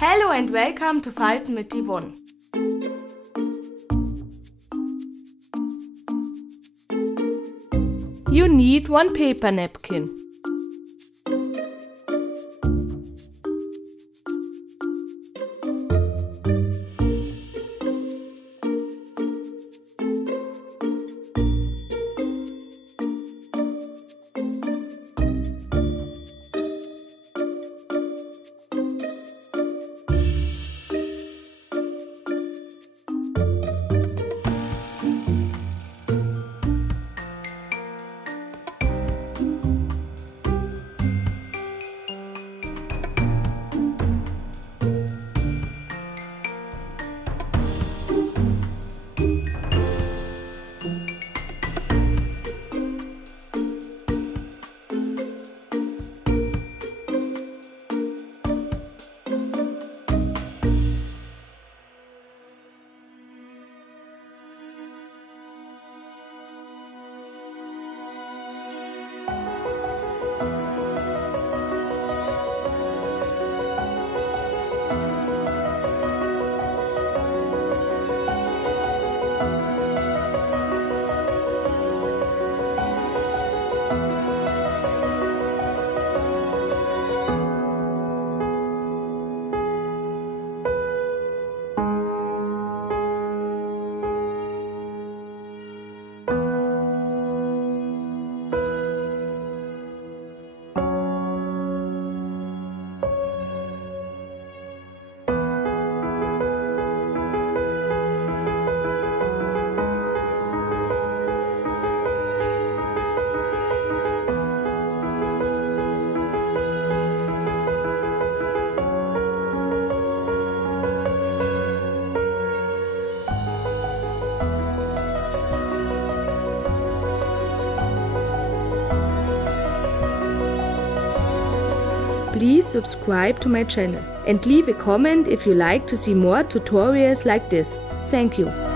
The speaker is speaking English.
Hello and welcome to Falten mit Yvonne. You need one paper napkin. Please subscribe to my channel and leave a comment if you like to see more tutorials like this. Thank you.